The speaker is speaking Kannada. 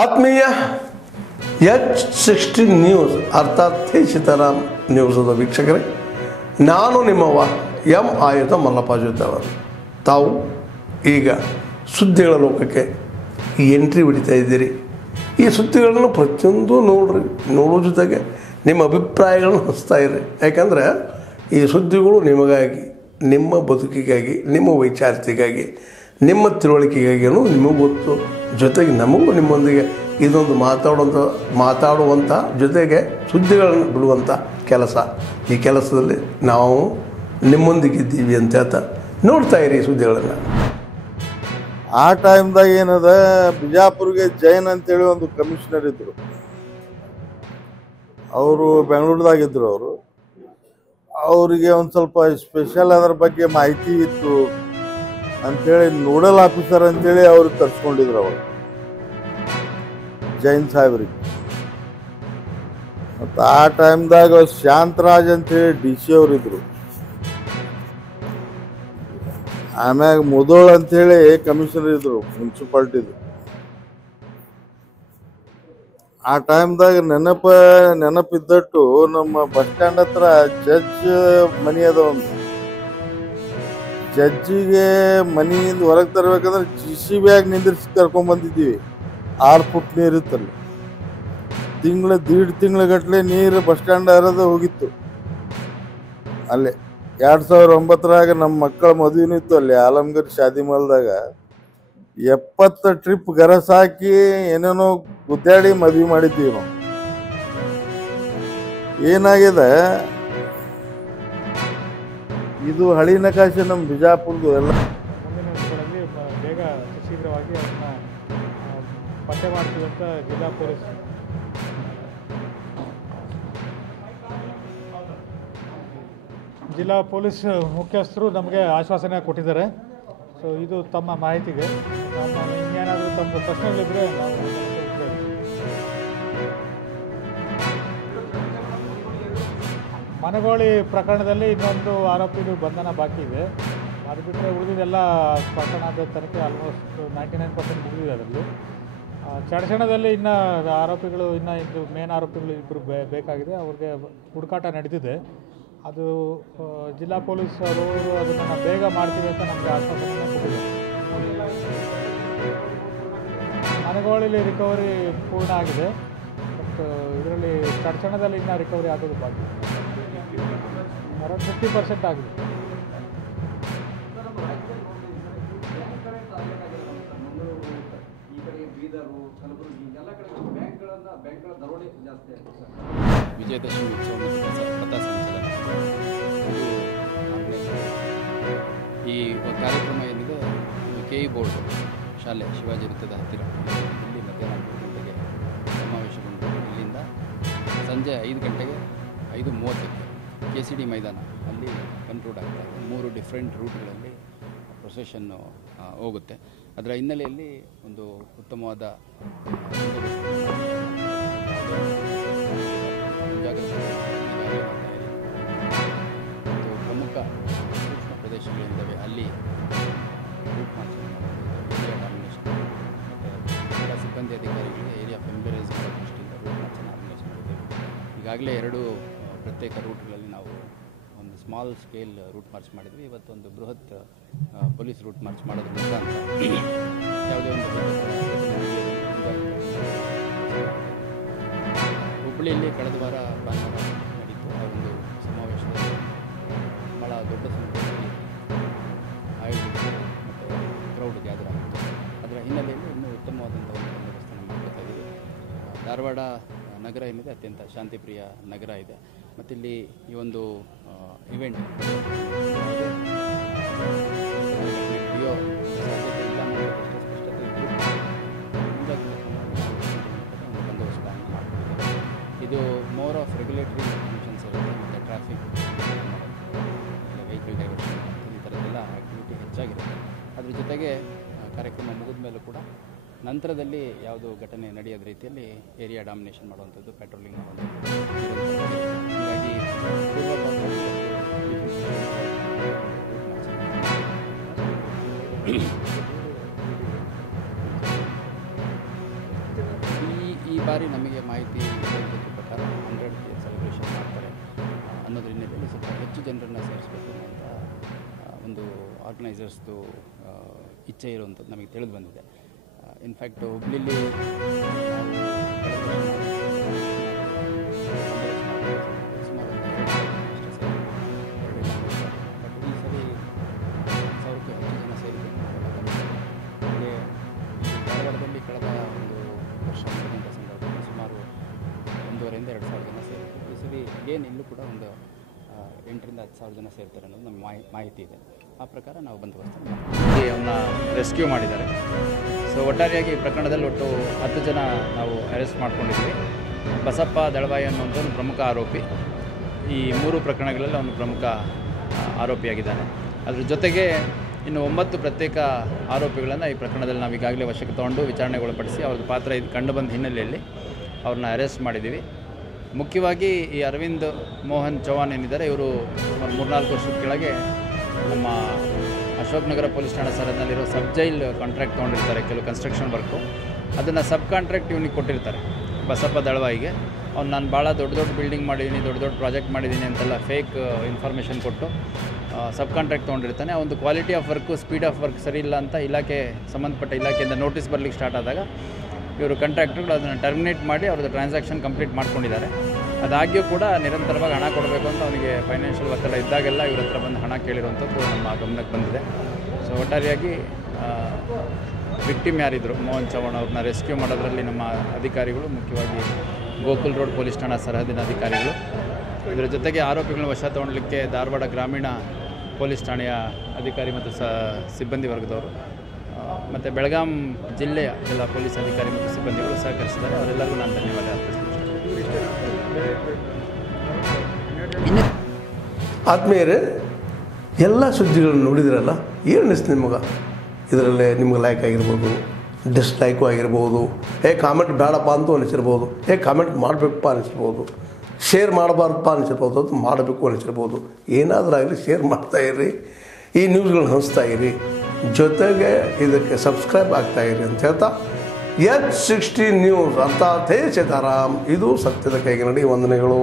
ಆತ್ಮೀಯ H16 ನ್ಯೂಸ್ ಅರ್ಥಾತ್ ಸೀತಾರಾಮ್ ನ್ಯೂಸದ ವೀಕ್ಷಕರೇ, ನಾನು ನಿಮ್ಮವ ಎಂ ಆಯುಧ ಮಲ್ಲಪ್ಪ ಜೊತೆವರು. ತಾವು ಈಗ ಸುದ್ದಿಗಳ ಲೋಕಕ್ಕೆ ಎಂಟ್ರಿ ಹೊಡಿತಾ ಇದ್ದೀರಿ. ಈ ಸುದ್ದಿಗಳನ್ನು ಪ್ರತಿಯೊಂದು ನೋಡೋ ಜೊತೆಗೆ ನಿಮ್ಮ ಅಭಿಪ್ರಾಯಗಳನ್ನು ಹಂಚ್ತಾ ಇರಿ. ಯಾಕಂದರೆ ಈ ಸುದ್ದಿಗಳು ನಿಮಗಾಗಿ, ನಿಮ್ಮ ಬದುಕಿಗಾಗಿ, ನಿಮ್ಮ ವೈಚಾರಿಕೆಗಾಗಿ, ನಿಮ್ಮ ತಿಳುವಳಿಕೆಗಾಗಿಯೂ ನಿಮಗೂ ಗೊತ್ತು. ಜೊತೆಗೆ ನಮಗೂ ನಿಮ್ಮೊಂದಿಗೆ ಇದೊಂದು ಮಾತಾಡುವಂಥ ಜೊತೆಗೆ ಸುದ್ದಿಗಳನ್ನು ಬಿಡುವಂಥ ಕೆಲಸ. ಈ ಕೆಲಸದಲ್ಲಿ ನಾವು ನಿಮ್ಮೊಂದಿಗಿದ್ದೀವಿ ಅಂತ ಹೇಳ್ತಾ ನೋಡ್ತಾ ಇರಿ ಸುದ್ದಿಗಳನ್ನು. ಆ ಟೈಮ್ದಾಗ ಏನದ, ಬಿಜಾಪುರ್ಗೆ ಜೈನ್ ಅಂತೇಳಿ ಒಂದು ಕಮಿಷನರ್ ಇದ್ದರು. ಅವರು ಬೆಂಗಳೂರದಾಗಿದ್ದರು. ಅವರಿಗೆ ಒಂದು ಸ್ವಲ್ಪ ಸ್ಪೆಷಲ್ ಅದರ ಬಗ್ಗೆ ಮಾಹಿತಿ ಇತ್ತು ಅಂಥೇಳಿ ನೋಡಲ್ ಆಫೀಸರ್ ಅಂತೇಳಿ ಅವ್ರಿಗೆ ಕರ್ಸ್ಕೊಂಡಿದ್ರು. ಅವರು ಜೈನ್ ಸಾಹೇಬ್ರಿಗೆ. ಮತ್ತು ಆ ಟೈಮ್ದಾಗ ಶಾಂತರಾಜ್ ಅಂತೇಳಿ DC ಅವರಿದ್ರು. ಆಮ್ಯಾಗ ಮುದೋಳ್ ಅಂಥೇಳಿ ಕಮಿಷನರ್ ಇದ್ರು ಮುನ್ಸಿಪಾಲ್ಟಿದು. ಆ ಟೈಮ್ದಾಗ ನೆನಪಿದ್ದಟ್ಟು ನಮ್ಮ ಬಸ್ ಸ್ಟ್ಯಾಂಡ್ ಹತ್ರ ಜಡ್ಜ್ ಮನಿ ಅದ. ಒಂದು ಜಡ್ಜಿಗೆ ಮನಿಯಿಂದ ಹೊರಗೆ ತರಬೇಕಂದ್ರೆ JCB ನಿಂದಿರಿಸಿ ಕರ್ಕೊಂಡ್ಬಂದಿದ್ದೀವಿ. 6 ಫುಟ್ ನೀರು ಇತ್ತಲ್ಲಿ. ದೀಡ್ ಗಟ್ಟಲೆ ನೀರು ಬಸ್ ಸ್ಟ್ಯಾಂಡ್ ಹರಿದು ಹೋಗಿತ್ತು. ಅಲ್ಲೇ 2009ರಾಗ ನಮ್ಮ ಮಕ್ಕಳ ಮದುವೆನೂ ಇತ್ತು. ಅಲ್ಲಿ ಆಲಮ್ಗರ್ ಶಾದಿ ಮಲ್ದಾಗ 70 ಟ್ರಿಪ್ ಗರಸ್ ಹಾಕಿ ಏನೇನೋ ಗುದ್ದಾಡಿ ಮದುವೆ ಮಾಡಿದ್ದೀವಿ ನಾವು. ಏನಾಗಿದೆ, ಇದು ಹಳಿ ನಕಾಶೆ ನಮ್ಮ ಬಿಜಾಪುರದು. ಎಲ್ಲ ಮುಂದಿನ ದಿನಗಳಲ್ಲಿ ಬೇಗ ಶೀಘ್ರವಾಗಿ ಅದನ್ನು ಪತ್ತೆ ಮಾಡ್ತೀವಿ ಅಂತ ಜಿಲ್ಲಾ ಪೊಲೀಸ್ ಮುಖ್ಯಸ್ಥರು ನಮಗೆ ಆಶ್ವಾಸನೆ ಕೊಟ್ಟಿದ್ದಾರೆ. ಸೊ ಇದು ತಮ್ಮ ಮಾಹಿತಿಗೆ. ಇನ್ನೇನಾದರೂ ತಮ್ಮ ಪ್ರಶ್ನೆಗಳಿದ್ರೆ ನಾವು ಮನಗೋಳಿ ಪ್ರಕರಣದಲ್ಲಿ ಇನ್ನೊಂದು ಆರೋಪಿಗಳು ಬಂಧನ ಬಾಕಿ ಇದೆ. ಅದು ಬಿಟ್ಟರೆ ಉಳಿದಿದ್ದೆಲ್ಲ ಪ್ರಕರಣದ ತನಿಖೆ ಆಲ್ಮೋಸ್ಟ್ 99% ಮುಗಿದಿದೆ. ಅದರಲ್ಲಿ ಚಡಚಣದಲ್ಲಿ ಇನ್ನು ಆರೋಪಿಗಳು, ಇದು ಮೇನ್ ಆರೋಪಿಗಳು ಇಬ್ಬರು ಬೇಕಾಗಿದೆ. ಅವ್ರಿಗೆ ಹುಡುಕಾಟ ನಡೆದಿದೆ. ಅದು ಜಿಲ್ಲಾ ಪೊಲೀಸ್ ಅವರು ಅದನ್ನು ಬೇಗ ಮಾಡ್ತೀವಿ ಅಂತ ನಮಗೆ ಆಶ್ವಾಸನೆ ಕೊಟ್ಟಿದೆ. ಮನಗೋಳಿಲಿ ರಿಕವರಿ ಪೂರ್ಣ ಆಗಿದೆ. ಬಟ್ ಇದರಲ್ಲಿ ಚಡಚಣದಲ್ಲಿ ಇನ್ನೂ ರಿಕವರಿ ಆಗೋದು ಬಾಕಿ. ಅರೌಂಡ್ 50% ಆಗಿದೆ. ವಿಜಯದಶಮಿ ಉತ್ಸವ ಪಥಸಂಚಲನ ಈ ಕಾರ್ಯಕ್ರಮ ಏನಿದೆ, KE ಬೋರ್ಡ್ ಶಾಲೆ ಶಿವಾಜಿ ವೃತ್ತದ ಹತ್ತಿರ ಇಲ್ಲಿ ಮಧ್ಯಾಹ್ನ 3 ಗಂಟೆಗೆ ಸಮಾವೇಶಗೊಂಡು ಇಲ್ಲಿಂದ ಸಂಜೆ 5 ಗಂಟೆಗೆ 5:30ಕ್ಕೆ KCD ಮೈದಾನ ಅಲ್ಲಿ ಕನ್ಕ್ಲೂಡ್ ಆಗ್ತಾ ಇದೆ. 3 ಡಿಫ್ರೆಂಟ್ ರೂಟ್ಗಳಲ್ಲಿ ಪ್ರೊಸೆಷನ್ನು ಹೋಗುತ್ತೆ. ಅದರ ಹಿನ್ನೆಲೆಯಲ್ಲಿ ಒಂದು ಉತ್ತಮವಾದ ಮತ್ತು ಪ್ರಮುಖ ಸೂಕ್ಷ್ಮ ಪ್ರದೇಶಗಳಿದ್ದಾವೆ. ಅಲ್ಲಿ ರೂಟ್ ಮಾರ್ಚಿಂಗ್ ಏರಿಯಾ ಡಾಮಿನೇಷನ್ ಮತ್ತು ಎಲ್ಲ ಸಿಬ್ಬಂದಿ ಅಧಿಕಾರಿಗಳಿಗೆ ಏರಿಯಾ ಫೆಮಿಲರೈಸ್ ಮಾಡೋ ದೃಷ್ಟಿಯಿಂದ ರೂಟ್ ಮಾರ್ಚನ್ನು ಆರ್ಗನೈಸ್ ಮಾಡಿದ್ದೇವೆ. ಈಗಾಗಲೇ 2 ಪ್ರತ್ಯೇಕ ರೂಟ್ಗಳಲ್ಲಿ ನಾವು ಒಂದು ಸ್ಮಾಲ್ ಸ್ಕೇಲ್ ರೂಟ್ ಮಾರ್ಚ್ ಮಾಡಿದ್ವಿ. ಇವತ್ತೊಂದು ಬೃಹತ್ ಪೊಲೀಸ್ ರೂಟ್ ಮಾರ್ಚ್ ಮಾಡೋದ್ರ ಮುಖಾಂತರ ಯಾವುದೇ ಒಂದು ಹುಬ್ಬಳ್ಳಿಯಲ್ಲಿ ಕಳೆದ ವಾರ ಭಾನುವಾರ ನಡೀತು. ಆ ಒಂದು ಸಮಾವೇಶದಲ್ಲಿ ಭಾಳ ದೊಡ್ಡ ಸಂಖ್ಯೆಯಲ್ಲಿ ಆಯೋಜಿಸಿತು ಮತ್ತು ಕ್ರೌಡ್ ಗ್ಯಾದರ್ ಆಗಿತ್ತು. ಅದರ ಹಿನ್ನೆಲೆಯಲ್ಲಿ ಇನ್ನೂ ಉತ್ತಮವಾದಂಥ ಒಂದು ಬಂದೋಬಸ್ತನ್ನು ಮಾಡ್ಕೊತಾ ಇದ್ದೀವಿ. ಧಾರವಾಡ ನಗರ ಏನಿದೆ ಅತ್ಯಂತ ಶಾಂತಿಪ್ರಿಯ ನಗರ ಇದೆ. ಮತ್ತಿಲ್ಲಿ ಈ ಒಂದು ಇವೆಂಟ್ ನಡೆಯೋ ಸಾಧ್ಯತೆ ಇಲ್ಲ ಅನ್ನೋ ಸ್ಪಷ್ಟತೆ ಇದ್ದು ಒಂದು ಬಂದೋಬಸ್ತನ್ನು ಮಾಡ್ಕೊಂಡಿದ್ದೇವೆ. ಇದು ಮೋರ್ ಆಫ್ ರೆಗ್ಯುಲೇಟರಿ ಫಂಕ್ಷನ್ಸ್ ಇರುತ್ತೆ ಮತ್ತು ಟ್ರಾಫಿಕ್ ವೆಹಿಕಲ್ ಡೈವರ್ಷನ್ ಈ ಥರದ್ದೆಲ್ಲ ಆ್ಯಕ್ಟಿವಿಟಿ ಹೆಚ್ಚಾಗಿರುತ್ತೆ. ಅದ್ರ ಜೊತೆಗೆ ಕಾರ್ಯಕ್ರಮ ಮುಗಿದ ಮೇಲೂ ಕೂಡ ನಂತರದಲ್ಲಿ ಯಾವುದು ಘಟನೆ ನಡೆಯೋದ ರೀತಿಯಲ್ಲಿ ಏರಿಯಾ ಡಾಮಿನೇಷನ್ ಮಾಡುವಂಥದ್ದು, ಪೆಟ್ರೋಲಿಂಗ್ ಮಾಡುವಂಥದ್ದು. ಹೀಗಾಗಿ ಬಾರಿ ನಮಗೆ ಮಾಹಿತಿ ಇರೋದ್ರ ಪ್ರಕಾರ 100th ಸೆಲೆಬ್ರೇಷನ್ ಮಾಡ್ತಾರೆ ಅನ್ನೋದ್ರ ಹಿನ್ನೆಲೆಯಲ್ಲಿ ಸ್ವಲ್ಪ ಹೆಚ್ಚು ಜನರನ್ನು ಸೇರಿಸಬೇಕು ಅಂತ ಒಂದು ಆರ್ಗನೈಸರ್ಸ್ದು ಇಚ್ಛೆ ಇರುವಂಥದ್ದು ನಮಗೆ ತಿಳಿದು ಬಂದಿದೆ. ಇನ್ಫ್ಯಾಕ್ಟ್ ಹುಬ್ಳಿಲಿ ಸುಮಾರು ಬಟ್ ಈ ಸರಿ 1,000ಕ್ಕೂ ಹೆಚ್ಚು ಜನ ಸೇರಿದ್ದಾರೆ. ಹಾಗೆ ಧಾರವಾಡದಲ್ಲಿ ಕಳೆದ ಒಂದು ವರ್ಷ ಮುಗಿದ ಸಂದರ್ಭದಲ್ಲಿ ಸುಮಾರು 1,500ರಿಂದ 2,000 ಜನ ಸೇರಿದ್ದಾರೆ. ಈ ಸರಿ ಏನು ಇಲ್ಲೂ ಕೂಡ ಒಂದು 8,000ರಿಂದ 10,000 ಜನ ಸೇರ್ತಾರೆ ಅನ್ನೋದು ನಮ್ಮ ಮಾಹಿತಿ ಇದೆ. ಆ ಪ್ರಕಾರ ನಾವು ಬಂದೋಬಸ್ತ್ ಅವನ್ನ ರೆಸ್ಕ್ಯೂ ಮಾಡಿದ್ದಾರೆ. ಸೊ ಒಟ್ಟಾರೆಯಾಗಿ ಈ ಪ್ರಕರಣದಲ್ಲಿ ಒಟ್ಟು 10 ಜನ ನಾವು ಅರೆಸ್ಟ್ ಮಾಡ್ಕೊಂಡಿದ್ವಿ. ಬಸಪ್ಪ ದಳವಾಯಿ ಅನ್ನುವಂಥ ಒಂದು ಪ್ರಮುಖ ಆರೋಪಿ. ಈ 3 ಪ್ರಕರಣಗಳಲ್ಲಿ ಅವನು ಪ್ರಮುಖ ಆರೋಪಿಯಾಗಿದ್ದಾನೆ. ಅದ್ರ ಜೊತೆಗೆ ಇನ್ನು 9 ಪ್ರತ್ಯೇಕ ಆರೋಪಿಗಳನ್ನು ಈ ಪ್ರಕರಣದಲ್ಲಿ ನಾವು ಈಗಾಗಲೇ ವಶಕ್ಕೆ ತಗೊಂಡು ವಿಚಾರಣೆಗೊಳಪಡಿಸಿ ಅವ್ರದ್ದು ಪಾತ್ರ ಇದು ಕಂಡು ಬಂದ ಹಿನ್ನೆಲೆಯಲ್ಲಿ ಅವ್ರನ್ನ ಅರೆಸ್ಟ್ ಮಾಡಿದ್ದೀವಿ. ಮುಖ್ಯವಾಗಿ ಈ ಅರವಿಂದ್ ಮೋಹನ್ ಚೌಹಾಣ್ ಏನಿದ್ದಾರೆ, ಇವರು ಸುಮಾರು 3-4 ವರ್ಷದ ಕೆಳಗೆ ನಮ್ಮ ಅಶೋಕ್ ನಗರ ಪೊಲೀಸ್ ಠಾಣಾ ಸರಹದ್ದಿನಲ್ಲಿರೋ ಸಬ್ ಜೈಲ್ ಕಾಂಟ್ರಾಕ್ಟ್ ತೊಗೊಂಡಿರ್ತಾರೆ. ಕೆಲವು ಕನ್ಸ್ಟ್ರಕ್ಷನ್ ವರ್ಕು ಅದನ್ನು ಸಬ್ ಕಾಂಟ್ರಾಕ್ಟ್ ಇವನಿಗೆ ಕೊಟ್ಟಿರ್ತಾರೆ, ಬಸಪ್ಪ ದಳವಾಯಿಗೆ. ಅವ್ನು ನಾನು ಭಾಳ ದೊಡ್ಡ ಬಿಲ್ಡಿಂಗ್ ಮಾಡಿದ್ದೀನಿ, ದೊಡ್ಡ ಪ್ರಾಜೆಕ್ಟ್ ಮಾಡಿದ್ದೀನಿ ಅಂತೆಲ್ಲ ಫೇಕ್ ಇನ್ಫಾರ್ಮೇಷನ್ ಕೊಟ್ಟು ಸಬ್ ಕಾಂಟ್ರಾಕ್ಟ್ ತೊಗೊಂಡಿರ್ತಾನೆ. ಒಂದು quality of work, speed of work ಸರಿ ಇಲ್ಲ ಅಂತ ಸಂಬಂಧಪಟ್ಟ ಇಲಾಖೆಯಿಂದ ನೋಟಿಸ್ ಬರಲಿಕ್ಕೆ ಸ್ಟಾರ್ಟ್ ಆದಾಗ ಇವರು ಕಾಂಟ್ರಾಕ್ಟರ್ಗಳು ಅದನ್ನು ಟರ್ಮಿನೇಟ್ ಮಾಡಿ ಅವ್ರದ್ದು ಟ್ರಾನ್ಸಾಕ್ಷನ್ ಕಂಪ್ಲೀಟ್ ಮಾಡ್ಕೊಂಡಿದ್ದಾರೆ. ಅದಾಗಿಯೂ ಕೂಡ ನಿರಂತರವಾಗಿ ಹಣ ಕೊಡಬೇಕು ಅಂತ ಅವನಿಗೆ ಫೈನಾನ್ಷಿಯಲ್ ಒತ್ತಡ ಇದ್ದಾಗೆಲ್ಲ ಇವ್ರ ಹತ್ರ ಬಂದು ಹಣ ಕೇಳಿರುವಂಥದ್ದು ನಮ್ಮ ಗಮನಕ್ಕೆ ಬಂದಿದೆ. ಸೊ ಒಟ್ಟಾರೆಯಾಗಿ ವಿಕ್ಟಿಮ್ ಯಾರಿದ್ರು ಮೋಹನ್ ಚೌಹಾಣ್ ಅವ್ರನ್ನ ರೆಸ್ಕ್ಯೂ ಮಾಡೋದ್ರಲ್ಲಿ ನಮ್ಮ ಅಧಿಕಾರಿಗಳು, ಮುಖ್ಯವಾಗಿ ಗೋಕುಲ್ ರೋಡ್ ಪೊಲೀಸ್ ಠಾಣಾ ಸರಹದ್ದಿನ ಅಧಿಕಾರಿಗಳು, ಇದರ ಜೊತೆಗೆ ಆರೋಪಿಗಳನ್ನ ವಶ ತಗೊಳ್ಳಿಕ್ಕೆ ಧಾರವಾಡ ಗ್ರಾಮೀಣ ಪೊಲೀಸ್ ಠಾಣೆಯ ಅಧಿಕಾರಿ ಮತ್ತು ಸಿಬ್ಬಂದಿ ವರ್ಗದವರು, ಮತ್ತು ಬೆಳಗಾಂ ಜಿಲ್ಲೆಯ ಎಲ್ಲ ಪೊಲೀಸ್ ಅಧಿಕಾರಿ ಮತ್ತು ಸಿಬ್ಬಂದಿಗಳು ಸಹಕರಿಸಿದ್ದಾರೆ. ಅವರೆಲ್ಲರಿಗೂ ನಾನು ಧನ್ಯವಾದ ಅರ್ಪಿಸ್ತೀನಿ. ಆತ್ಮೀಯರೇ, ಎಲ್ಲ ಸುದ್ದಿಗಳನ್ನು ನೋಡಿದ್ರಲ್ಲ, ಏನು ಅನಿಸ್ತು ನಿಮಗೆ? ಇದರಲ್ಲೇ ನಿಮ್ಗೆ ಲೈಕ್ ಆಗಿರ್ಬೋದು, ಡಿಸ್ಲೈಕು ಆಗಿರ್ಬೋದು, ಕಾಮೆಂಟ್ ಬೇಡಪ್ಪ ಅಂತೂ ಅನಿಸಿರ್ಬೋದು, ಕಾಮೆಂಟ್ ಮಾಡಬೇಕಪ್ಪ ಅನಿಸಿರ್ಬೋದು, ಶೇರ್ ಮಾಡಬಾರ್ದಪ್ಪ ಅನಿಸಿರ್ಬೋದು, ಅದು ಮಾಡಬೇಕು ಅನಿಸಿರ್ಬೋದು. ಏನಾದರೂ ಆಗಲಿ ಶೇರ್ ಮಾಡ್ತಾಯಿರಿ, ಈ ನ್ಯೂಸ್ಗಳನ್ನ ಹಂಚ್ತಾಯಿರಿ, ಜೊತೆಗೆ ಇದಕ್ಕೆ ಸಬ್ಸ್ಕ್ರೈಬ್ ಆಗ್ತಾಯಿರಿ ಅಂತ ಹೇಳ್ತಾ H16 ನ್ಯೂಸ್ ಅರ್ಥಾತ್ ಹೇ ಸೀತಾರಾಮ್, ಇದು ಸತ್ಯದ ಕೈಗೆ ನಡಿ. ವಂದನೆಗಳು.